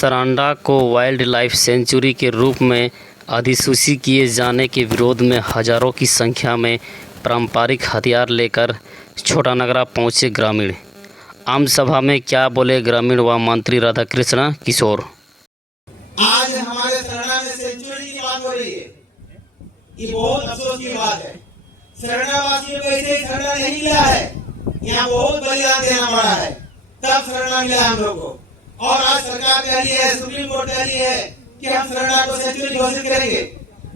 सरांडा को wild life sanctuary के रूप में अधिसूचित किए जाने के विरोध में हजारों की संख्या में पारंपरिक हथियार लेकर छोटानगरा पहुंचे ग्रामीण। आम सभा में क्या बोले ग्रामीण व मंत्री राधाकृष्ण किशोर। आज हमारे सरांडा में सेंचुरी की बात हो रही है, ये बहुत अफसोस की बात है। सरांडा वासियों को ऐसे ही सरांडा नहीं मिला है, यहाँ बहुत बलिदान देना पड़ा है तब सरांडा मिला हम लोग को। और आज सरकार कह रही है, सुप्रीम कोर्ट कह रही है कि हम सरांडा को सेंचुरी घोषित करेंगे।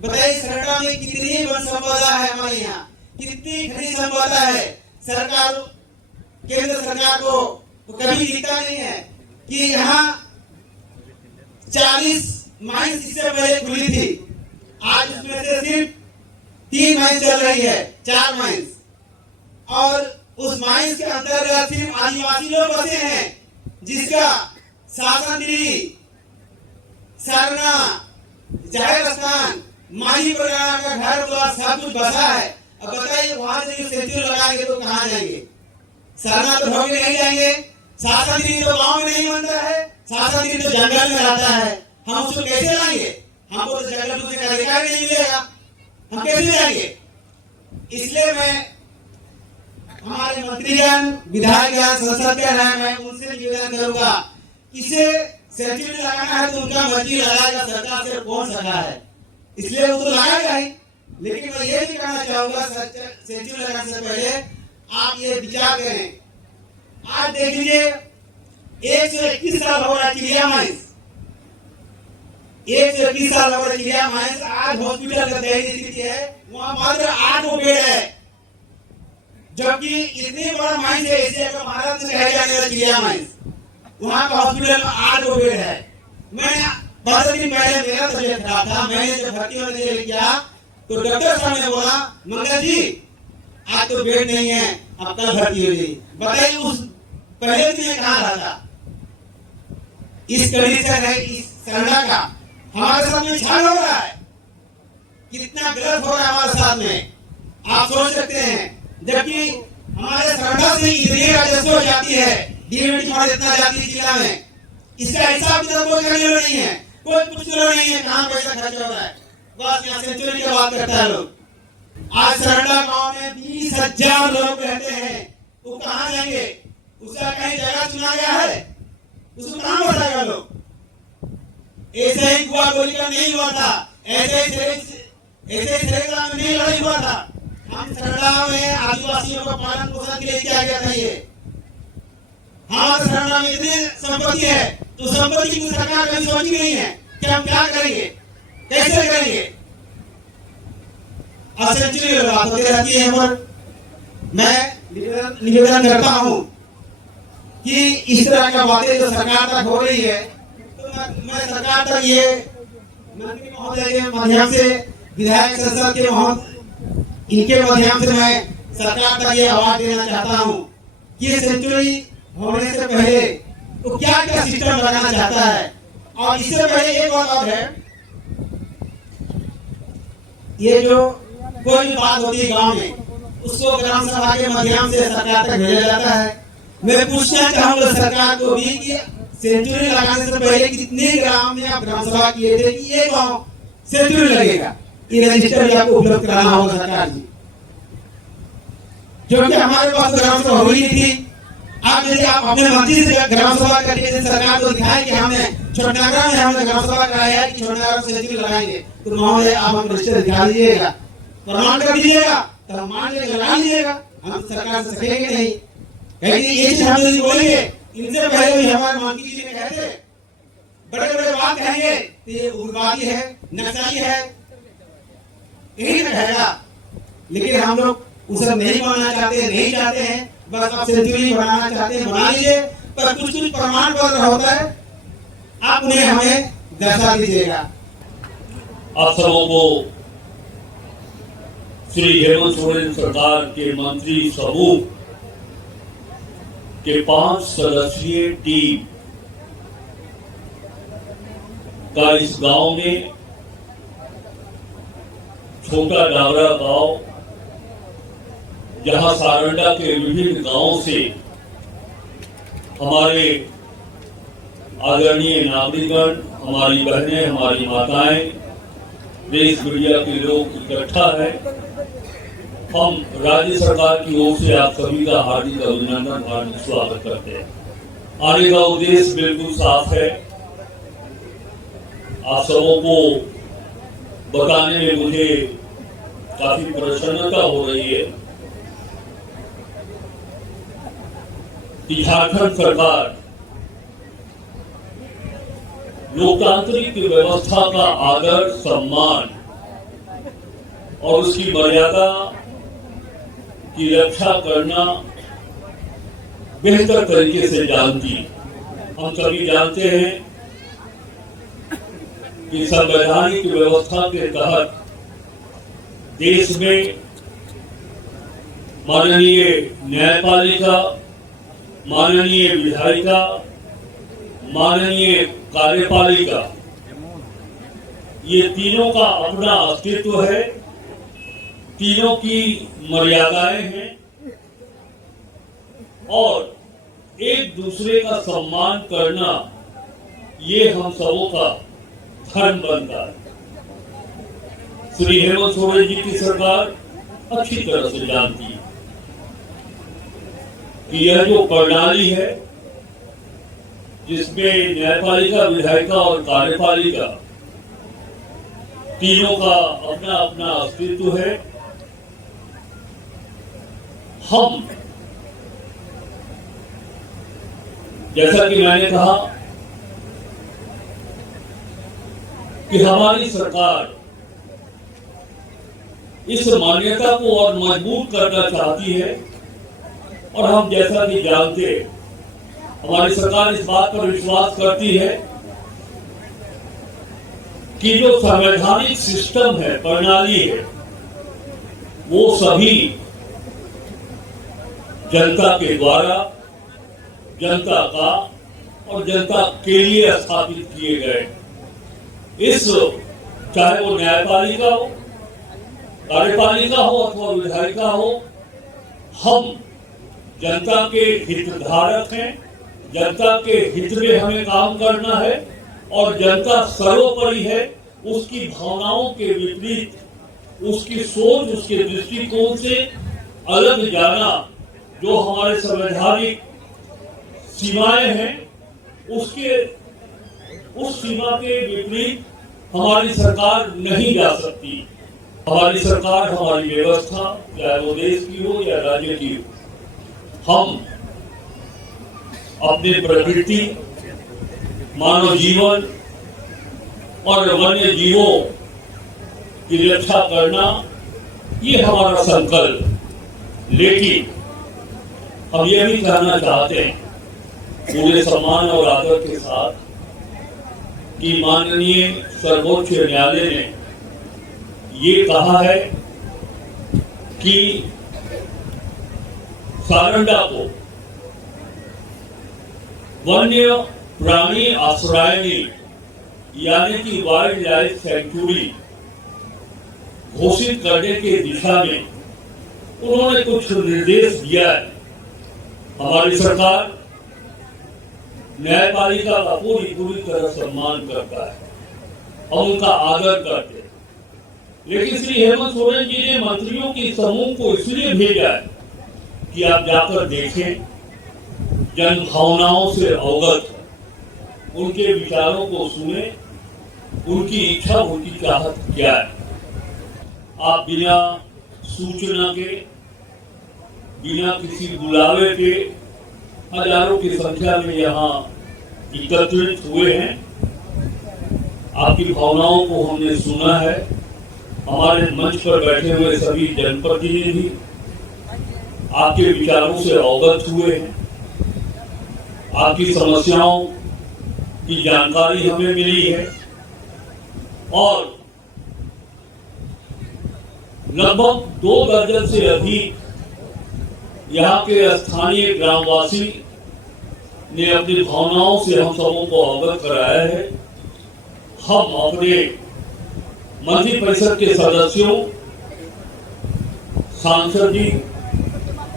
बताइए सरांडा में कितनी वन संपदा है, हमारे यहाँ कितनी खनिज संपदा है। सरकार, केंद्र सरकार को कभी दिखता नहीं है कि यहाँ 40 माइंस इससे पहले खुली थी, आज उसमें से सिर्फ 3 माइंस चल रही है, 4 माइंस। और उस माइंस के अंतर्गत सिर्फ आदिवासी लोग बसे हैं, जिसका शासन दिल्ली, सरना, जाहिर स्थान, माही परिवार का घर द्वार सब कुछ बसा है। अब बताइए वहां से जो सेंचुरी लगाएंगे तो कहाँ जाएंगे? सरना तो ढोंगे नहीं जाएंगे, शासन दिल्ली तो गांव में नहीं बनता है, शासन दिल्ली तो जंगल में रहता है। हम उसको कैसे लाएंगे? हमको तो जंगल में का अधिकार नहीं मिलेगा, हम कैसे जाएंगे? इसलिए मैं हमारे मंत्रीगण, विधायकगण, संसद के नाम में उनसे निवेदन करूंगा, इसे सेंचुरी लगाना है तो उनका मंत्री लगाएगा, सरकार से कौन सका है, इसलिए वो तो लगाएगा ही। लेकिन मैं ये भी कहना चाहूंगा, सेंचुरी लगाने से पहले आप ये विचार करें। आज देख लीजिए 121 साल हो रहा है चिड़िया माइंस, 121 साल हो रहा है चिड़िया माइंस। आज हॉस्पिटल का दयनीय स्थिति है, वहां मात्र 8 बेड है, जबकि इतनी बड़ा माइंस है एशिया का भारत में कहा जाने वाला चिड़िया माइंस, वहाँ का हॉस्पिटल में 8 बेड है। मैं 10 दिन पहले मेरा तबियत खराब था, मैंने जब भर्ती होने के लिए किया तो डॉक्टर साहब ने बोला, मंगल जी आज तो बेड नहीं है, अब कल भर्ती हो जाइए। बताइए उस पहले दिन कहाँ रहा था? इस कंडीशन है इस सरांडा का, हमारे साथ में छाल हो रहा है, कितना गलत हो रहा है हमारे साथ में, आप सोच सकते हैं। जबकि हमारे सरांडा से इतनी राजस्व हो जाती है, डीएमटी फंड इतना जाती है जिला में, इसका हिसाब किताब कोई करने वाला नहीं है, कोई पूछने वाला नहीं है कहाँ पैसा खर्च हो रहा है। बस यहाँ सेंचुरी की बात करता है लोग। आज सरांडा गांव में 20,000 लोग रहते हैं, वो कहाँ जाएंगे? उसका कहीं जगह चुना गया है, उसको कहाँ बताएगा लोग? ऐसे ही हुआ गोली का नहीं हुआ था, ऐसे ही में नहीं लड़ाई हुआ था। हम सरांडा में आदिवासियों को पालन पोषण के लिए किया गया था। ये हमारे सरांडा में इतनी संपत्ति है, तो संपत्ति की सरकार कभी सोची नहीं है कि हम क्या करेंगे, कैसे करेंगे। और सेंचुरी बात होती रहती है, पर मैं निवेदन करता हूँ कि इस तरह की बातें जो सरकार तक हो रही है, तो मैं सरकार तक ये मंत्री महोदय के माध्यम से, विधायक संसद के इनके माध्यम से मैं सरकार तक ये आवाज देना चाहता हूँ कि सेंचुरी होने से पहले तो क्या क्या सिस्टम लगाना चाहता है। और इससे पहले एक बात और है, ये जो कोई भी बात होती है गांव में, उसको ग्राम सभा के माध्यम से सरकार तक भेजा जाता है। मैं पूछना चाहूंगा सरकार को भी कि सेंचुरी लगाने से पहले कितने ग्राम में आप ग्राम सभा किए थे कि ये गांव सेंचुरी लगेगा, ये रजिस्टर भी आपको उपलब्ध कराना होगा सरकार जी, क्योंकि हमारे पास ग्राम सभा हुई नहीं थी। आप यदि आप अपने मंत्री से ग्राम सभा करके सरकार को दिखाए कि हमने छोटानगरा में हमने ग्राम सभा कराया है कि छोटानगरा में सेंचुरी लगाएंगे, तो महोदय आप हम रजिस्टर दिखा दीजिएगा, प्रमाण कर दीजिएगा, तो हम मान लेंगे, लगा लीजिएगा। हम सरकार से सकेंगे नहीं, कहेंगे ये चीज हम यदि बोलेंगे, इनसे पहले भी हमारे मंत्री जी ने कहे थे, बड़े बड़े बात कहेंगे तो ये उग्रवादी है, नक्सली है, यही कहेगा। लेकिन हम लोग उसे नहीं बनाना चाहते, नहीं चाहते हैं, बस आप सेंचुरी बनाना चाहते हैं, बना लीजिए, पर कुछ कुछ प्रमाण पत्र होता है, आप उन्हें हमें दर्शा दीजिएगा। आप सबों को श्री हेमंत सोरेन सरकार के मंत्री समूह के 5 सदस्यीय टीम का इस गांव में, छोटा डाबरा गांव, जहां सारंडा के विभिन्न गांवों से हमारे आदरणीय नागरिकगण, हमारी बहनें, हमारी माताएं, देश मीडिया के लोग इकट्ठा है, हम राज्य सरकार की ओर से आप सभी का हार्दिक अभिनंदन, हार्दिक स्वागत करते हैं। आने का उद्देश्य बिल्कुल साफ है। आप सबों को बताने में मुझे काफी प्रसन्नता हो रही है कि झारखंड सरकार लोकतांत्रिक व्यवस्था का आदर, सम्मान और उसकी मर्यादा की रक्षा करना बेहतर तरीके से जानती है। हम सभी जानते हैं कि संवैधानिक व्यवस्था के तहत देश में माननीय न्यायपालिका, माननीय विधायिका, माननीय कार्यपालिका, ये तीनों का अपना अस्तित्व है, तीनों की मर्यादाएं हैं और एक दूसरे का सम्मान करना ये हम सबों का धर्म बनता है। श्री हेमंत सोरेन जी की सरकार अच्छी तरह से जानती है कि यह जो प्रणाली है जिसमें न्यायपालिका, विधायिका और कार्यपालिका तीनों का अपना अपना अस्तित्व है, हम जैसा कि मैंने कहा कि हमारी सरकार इस मान्यता को और मजबूत करना चाहती है और हम जैसा कि जानते हमारी सरकार इस बात पर विश्वास करती है कि जो संवैधानिक सिस्टम है, प्रणाली है, वो सभी जनता के द्वारा, जनता का और जनता के लिए स्थापित किए गए। इस चाहे वो न्यायपालिका हो, कार्यपालिका हो अथवा विधायिका हो, हम जनता के हितधारक हैं, जनता के हित में हमें काम करना है और जनता सर्वोपरि है। उसकी भावनाओं के विपरीत, उसकी सोच, उसके दृष्टिकोण से अलग जाना जो हमारे संवैधानिक सीमाएं हैं, उस सीमा के विपरीत हमारी सरकार नहीं जा सकती। हमारी सरकार, हमारी व्यवस्था, चाहे वो देश की हो या राज्य की हो, हम अपने प्रकृति, मानव जीवन और वन्य जीवों की रक्षा करना ये हमारा संकल्प। लेकिन हम ये भी कहना चाहते हैं पूरे सम्मान और आदर के साथ कि माननीय सर्वोच्च न्यायालय ने ये कहा है कि सारंडा को वन्य प्राणी आश्रयनी यानी कि वाइल्ड लाइफ सेंचुरी घोषित करने के दिशा में उन्होंने कुछ निर्देश दिया है। हमारी सरकार न्यायपालिका का पूरी तरह सम्मान करता है, हम उनका आदर करते हैं। लेकिन श्री हेमंत सोरेन जी ने मंत्रियों के समूह को इसलिए भेजा है कि आप जाकर देखें, जन भावनाओं से अवगत, उनके विचारों को सुने, उनकी इच्छा, उनकी चाहत क्या है। आप बिना सूचना के, बिना किसी बुलावे के हजारों की संख्या में यहाँ एकत्रित हुए हैं। आपकी भावनाओं को हमने सुना है। हमारे मंच पर बैठे हुए सभी जनप्रतिनिधि आपके विचारों से अवगत हुए हैं। आपकी समस्याओं की जानकारी हमें मिली है और लगभग 2 दर्जन से अधिक यहाँ के स्थानीय ग्रामवासी ने अपनी भावनाओं से हम सबों को अवगत कराया है। हम अपने मंत्री परिषद के सदस्यों, सांसद जी,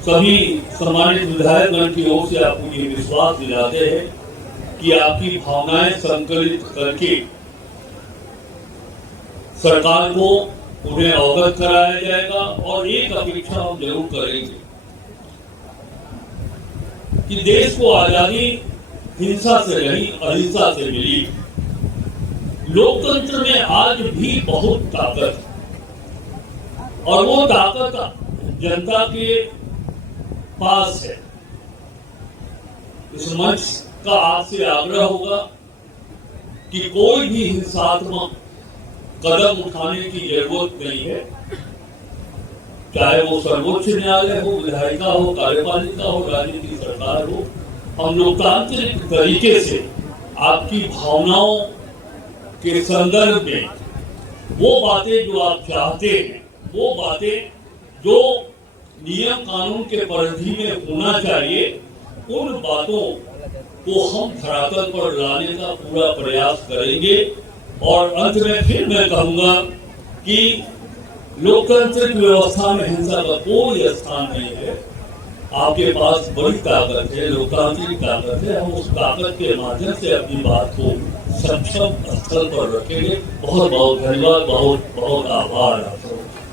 सभी सम्मानित विधायकगण की ओर से आपको ये विश्वास दिलाते हैं कि आपकी भावनाएं संकलित करके सरकार को उन्हें अवगत कराया जाएगा। और एक अपेक्षा हम जरूर करेंगे कि देश को आजादी हिंसा से नहीं, अहिंसा से मिली। लोकतंत्र में आज भी बहुत ताकत है और वो ताकत जनता के पास है। इस मंच का आपसे आग्रह होगा कि कोई भी हिंसात्मक कदम उठाने की जरूरत नहीं है, चाहे वो सर्वोच्च न्यायालय हो, विधायिका हो, कार्यपालिका हो, राज्य की सरकार हो। हम लोकतांत्रिक तरीके से आपकी भावनाओं के संदर्भ में वो बातें जो आप चाहते हैं, वो बातें जो नियम कानून के परिधि में होना चाहिए, उन बातों को हम धरातल पर लाने का पूरा प्रयास करेंगे। और अंत में फिर मैं कहूंगा कि लोकतांत्रिक व्यवस्था में हिंसा का कोई स्थान नहीं है। आपके पास बड़ी ताकत है, लोकतांत्रिक ताकत है। हम उस ताकत के माध्यम से अपनी बात को सक्षम स्थल पर रखेंगे। बहुत बहुत धन्यवाद, बहुत बहुत आभार।